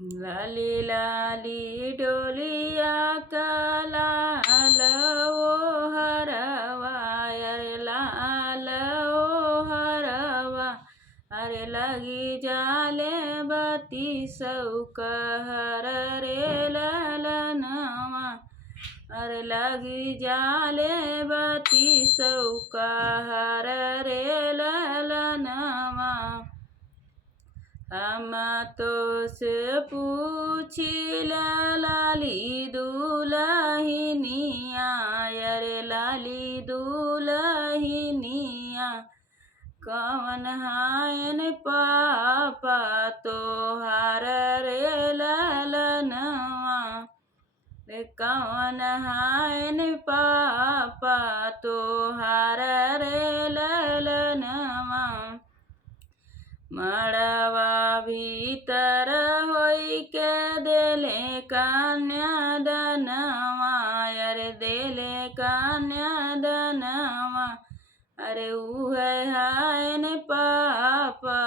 लाली लाली डोलिया का लाल ओ हरवा, अरे लाल ओ हरवा, अरे लगी जाले बती सौकहर रे ललनवा, अरे लगी जाले बती सौकहर रे ललनवा। हम तो से पूछी लाली दुलहिनिया, अरे लाली दुलहिनिया, कौन हायन पापा तोहार रे ललनवा, रे कौन हायन पापा तोहार रे ललनवा। मड़वा भीतर होई के देले कन्यादनवा, अरे देले कन्यादनवा, अरे उहे हायन पापा